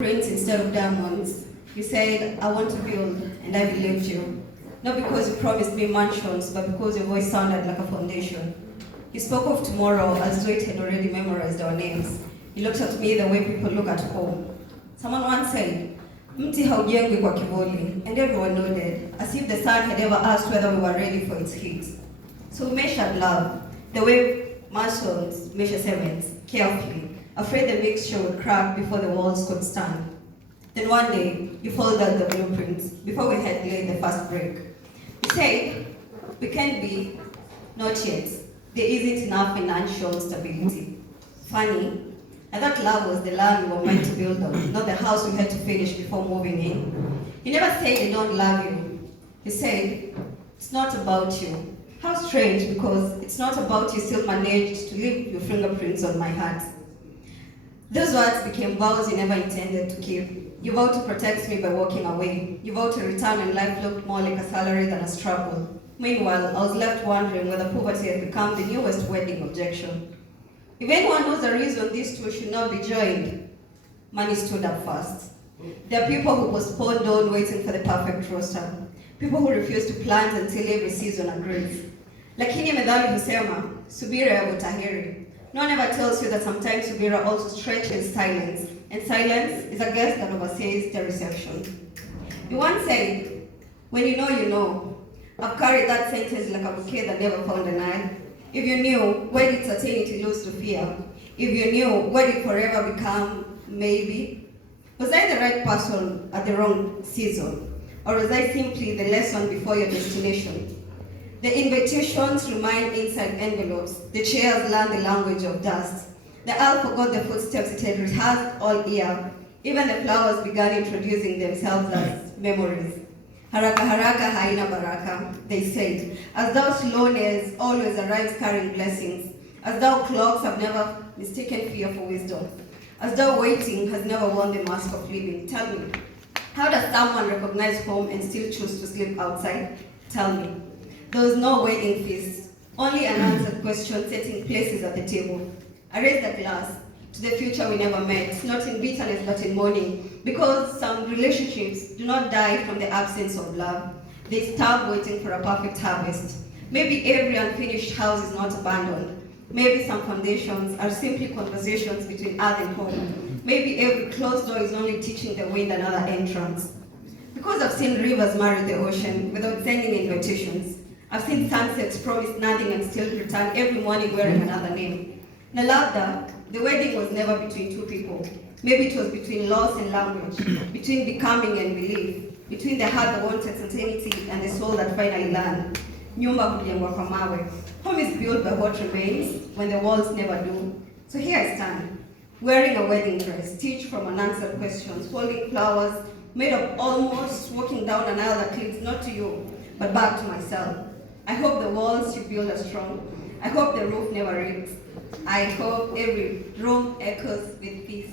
Prince instead of diamonds. You said, I want to build, and I believed you. Not because you promised me mansions, but because your voice sounded like a foundation. You spoke of tomorrow as though it had already memorized our names. You looked at me the way people look at home. Someone once said, Mti haujengwi kwa kivuli, and everyone nodded, as if the sun had ever asked whether we were ready for its heat. So we measured love, the way masons measure cement, carefully, afraid the mixture would crack before the walls could stand. Then one day, you folded the blueprints before we had laid the first brick. You said, we can be, not yet. There isn't enough financial stability. Funny, I thought love was the land we were meant to build on, not the house we had to finish before moving in. You never said I don't love you. You said, it's not about you. How strange, because it's not about you still managed to leave your fingerprints on my heart. Those words became vows you never intended to keep. You vowed to protect me by walking away. You vowed to return when life looked more like a salary than a struggle. Meanwhile, I was left wondering whether poverty had become the newest wedding objection. If anyone knows a reason these two should not be joined, money stood up first. There are people who postpone dawn waiting for the perfect roster. People who refuse to plant until every season agrees. Lakini methali husema, subira ya butahiri. No one ever tells you that sometimes subira also stretches silence, and silence is a guest that oversees the reception. You once said, when you know, you know. I've carried that sentence like a bouquet that never found an eye. If you knew, why did certainty lose to fear? If you knew, why did forever become maybe? Was I the right person at the wrong season? Or was I simply the lesson before your destination? The invitations remained inside envelopes. The chairs learned the language of dust. The owl forgot the footsteps it had rehearsed all year. Even the flowers began introducing themselves as memories. Haraka haraka haina baraka, they said, as though slowness always arrives carrying blessings, as though clocks have never mistaken fear for wisdom, as though waiting has never worn the mask of living. Tell me, how does someone recognize home and still choose to sleep outside? Tell me. There was no wedding feast, only unanswered questions setting places at the table. I raised a glass to the future we never met, not in bitterness but in mourning, because some relationships do not die from the absence of love. They starve waiting for a perfect harvest. Maybe every unfinished house is not abandoned. Maybe some foundations are simply conversations between earth and home. Maybe every closed door is only teaching the wind another entrance. Because I've seen rivers marry the ocean without sending invitations. I've seen sunsets promise nothing and still return every morning wearing another name. And I love that the wedding was never between two people. Maybe it was between loss and language, between becoming and belief, between the heart that wanted certainty and the soul that finally learned. Nyumba kujengwa kwa mawe. Home is built by what remains when the walls never do. So here I stand, wearing a wedding dress, stitched from unanswered questions, holding flowers, made of almost, walking down an aisle that leads not to you, but back to myself. I hope the walls you build are strong. I hope the roof never leaks. I hope every room echoes with peace.